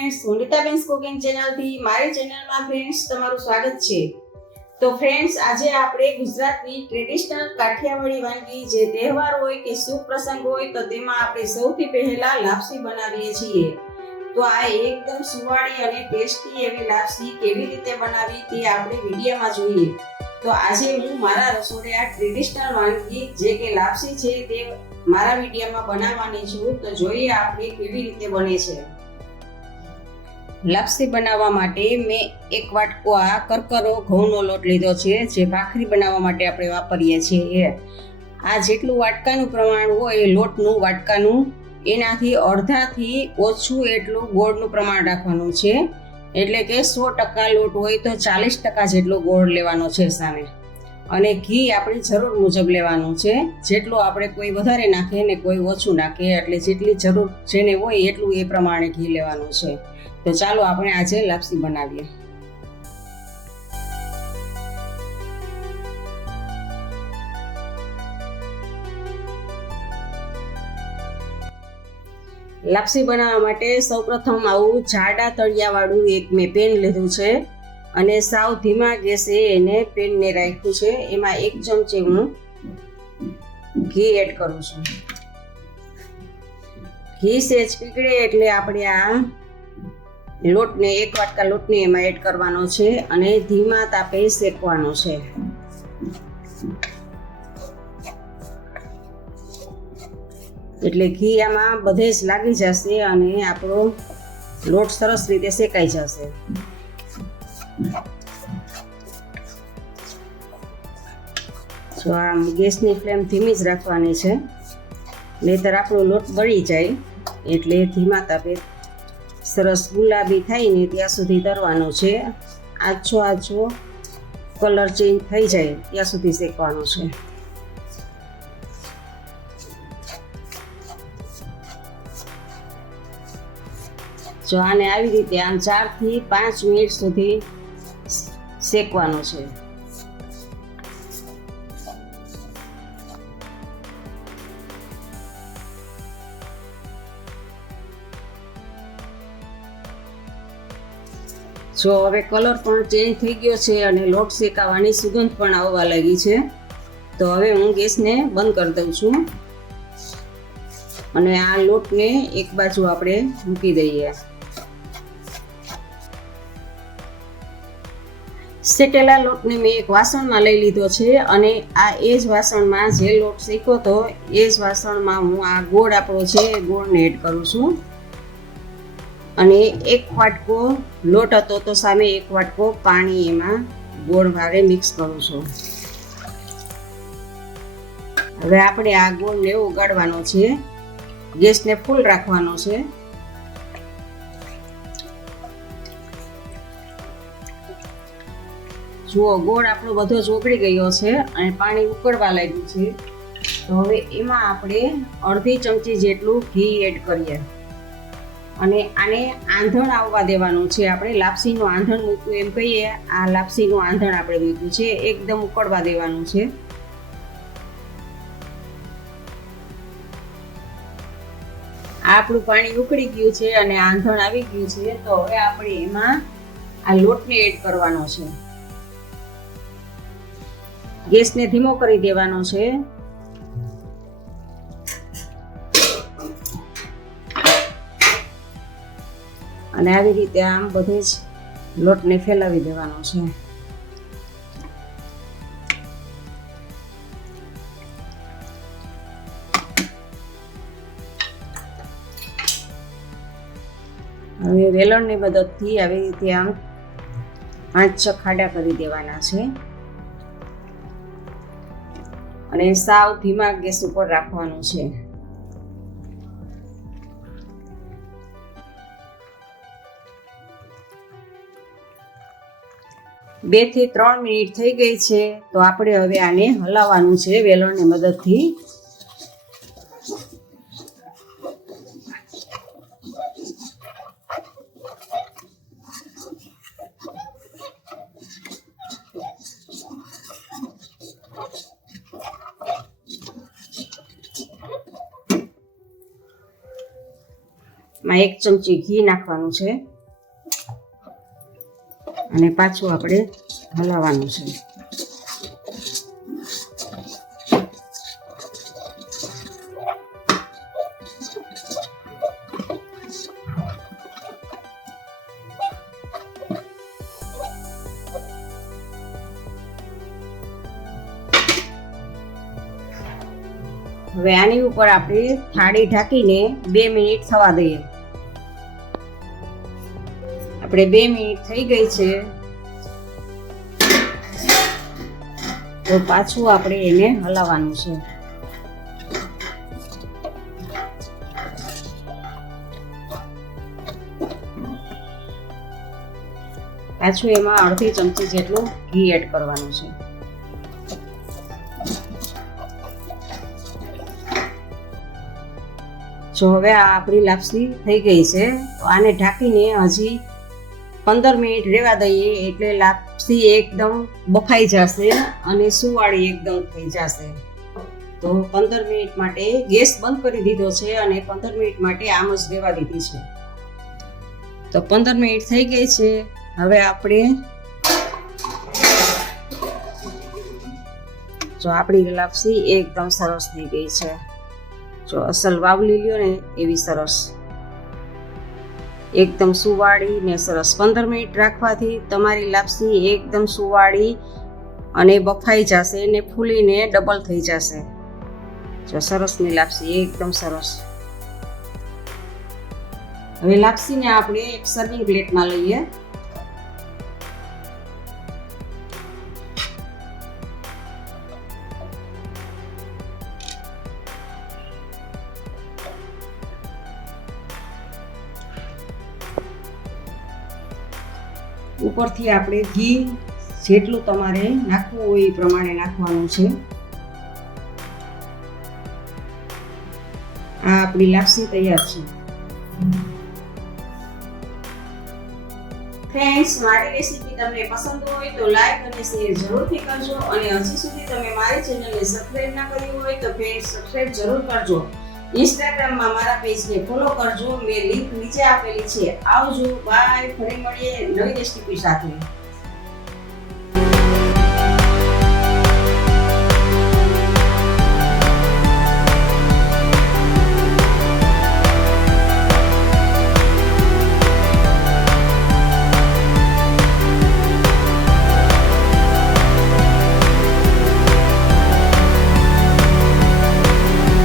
Friends, સુનિતાબેન્સ cooking ચેનલથી મારી ચેનલમાં friends તમારું સ્વાગત છે। તો ફ્રેન્ડ્સ, આજે આપણે ગુજરાતની ટ્રેડિશનલ કાઠિયાવાડી વાનગી જે તહેવાર હોય કે શુભ પ્રસંગ હોય તો તેમાં આપણે સૌથી પહેલા લાપસી બનાવીએ છીએ। તો આ એકદમ સુવાળી અને ટેસ્ટી એવી લાપસી કેવી રીતે બનાવી તે આપણે વિડીયોમાં જોઈએ। તો આજે હું મારા રસોડે આ ટ્રેડિશનલ વાનગી જે કે લાપસી છે તે મારા વિડીયોમાં બનાવવાની છું। તો જોઈએ આપણે કેવી રીતે બને છે। લાપસી બનાવવા માટે મેં એક વાટકો આ કરકરો ઘઉંનો લોટ લીધો છે, જે ભાખરી બનાવવા માટે આપણે વાપરીએ છીએ। આ જેટલું વાટકાનું પ્રમાણ હોય લોટનું વાટકાનું, એનાથી અડધાથી ઓછું એટલું ગોળનું પ્રમાણ રાખવાનું છે। એટલે કે 100% લોટ હોય તો 40% જેટલો ગોળ લેવાનો છે સામે। અને ઘી આપણી જરૂર મુજબ લેવાનું છે, જેટલું આપણે કોઈ વધારે નાખે ને કોઈ ઓછું નાખે, એટલે જેટલી જરૂર જેને હોય એટલું એ પ્રમાણે ઘી લેવાનું છે। તો ચાલો આપણે આજે લાપસી બનાવીએ। લાપસી બનાવવા માટે સૌપ્રથમ આવું જાડા તળિયાવાળું એક મેં પેન લીધું છે અને સાવ ધીમા ગેસે એને પેનને રાખ્યું છે। એમાં 1 ચમચી હું ઘી એડ કરું છું। ઘી સેજ પીગળે એટલે આપણે આ લોટને 1 વાટકા લોટને એમાં એડ કરવાનો છે અને ધીમા તાપે શેકવાનો છે। એટલે ઘી આમાં બધે જ લાગી જશે અને આપણો લોટ સરસ રીતે શેકાઈ જશે। તો આ ગેસની ફ્લેમ ધીમી જ રાખવાની છે, નહીંતર આપણો લોટ બળી જાય। એટલે ધીમા તાપે સરસ ગુલાબી થાય ને ત્યાં સુધી તરવાનો છે। આછો કલર ચેન્જ થઈ જાય ત્યાં સુધી શેકવાનો છે। જો આને આવી રીતે આમ 4 થી 5 મિનિટ સુધી શેકવાનો છે। જો હવે કલર પણ ચેન્જ થઈ ગયો છે અને લોટ શેકાવાની સુગંધ પણ આવવા લાગી છે। તો હવે હું ગેસને બંધ કરી દઉં છું અને આ લોટને એક બાજુ આપણે મૂકી દઈએ। શેકેલા લોટને મેં એક વાસણમાં લઈ લીધો છે અને આ એ જ વાસણમાં જે લોટ શેક્યો હતો એ જ વાસણમાં હું આ ગોળ આપણો છે એ ગોળને એડ કરું છું અને 1 વાટકો લોટ હતો તો સામે 1 વાટકો પાણી એમાં ગોળ વારે મિક્સ કરું છું। હવે આપણે આ ગોળને ઉગાડવાનો છે, ગેસને ફૂલ રાખવાનો છે। જુઓ, ગોળ આપણો બધો જ ઓગળી ગયો છે અને પાણી ઉકળવા લાગ્યું છે। તો હવે એમાં આપણે અડધી ચમચી જેટલું ઘી એડ કરીએ અને આને આંધણ આવવા દેવાનું છે। આપણે લાપસીનું આંધણ મૂક્યું એમ કહીએ, આ લાપસીનું આંધણ આપણે મૂક્યું છે, એકદમ ઉકળવા દેવાનું છે। આપણું પાણી ઉકળી ગયું છે અને આંધણ આવી ગયું છે। તો હવે આપણે એમાં આ લોટને એડ કરવાનો છે। ગેસને ધીમો કરી દેવાનો છે અને આવી રીતે આમ બધે જ લોટને ફેલાવી દેવાનો છે। હવે વેલણની મદદથી આવી રીતે આમ 5-6 ખાડા કરી દેવાના છે અને સાવ ધીમા ગેસ ઉપર રાખવાનું છે। 2 થી 3 મિનિટ થઈ ગઈ છે। તો આપણે હવે આને હલાવવાનું છે વેલણની મદદથી। માં 1 ચમચી ઘી નાખવાનું છે અને પાછું આપણે હલાવવાનું છે. હવે આની ઉપર આપણે થાળી ઢાંકીને 2 મિનિટ થવા દઈએ. આપણે 2 મિનિટ થઈ ગઈ છે તો પાછું આપણે એને હલાવવાનું છે. પાછું એમાં અડધી ચમચી જેટલું ઘી એડ કરવાનું છે. જો હવે આ આપણી લાપસી થઈ ગઈ છે તો આને ઢાંકીને હજી 15 મિનિટ રહેવા દઈએ એટલે લાપસી એકદમ બફાઈ જશે અને સુવાળી એકદમ થઈ જશે. તો 15 મિનિટ માટે ગેસ બંધ કરી દીધો છે અને 15 મિનિટ માટે આમ જ રહેવા દીધી છે. તો 15 મિનિટ થઈ ગઈ છે. હવે આપણે જો આપણી લાપસી એકદમ સરસ થઈ ગઈ છે. જો અસલ વાવલી લ્યો ને એવી સરસ, એકદમ સુવાળી ને સરસ. 15 મિનિટ રાખવાથી તમારી લાપસી એકદમ સુવાળી અને બફાઈ જશે ને ફૂલીને ડબલ થઈ જશે. જો સરસની લાપસી એકદમ સરસ. હવે લાપસીને આપણે એક સર્વિંગ પ્લેટમાં લઈએ. ઉપરથી આપણે ઘી જેટલું તમારે નાખવું હોય એ પ્રમાણે નાખવાનું છે. આ આપણી લાપસી તૈયાર છે. ફ્રેન્ડ્સ, મારી રેસીપી તમને પસંદ હોય તો લાઈક અને શેર જરૂરથી કરજો અને હજી સુધી તમે મારી ચેનલને સબસ્ક્રાઇબ ના કરી હોય તો ફ્રેન્ડ્સ સબસ્ક્રાઇબ જરૂર કરજો. ઇન્સ્ટાગ્રામમાં મારા પેજને ફોલો કરજો. મેં લિંક નીચે આપેલી છે. આવજો, બાય. ફરી મળીએ નવી રેસીપી સાથે.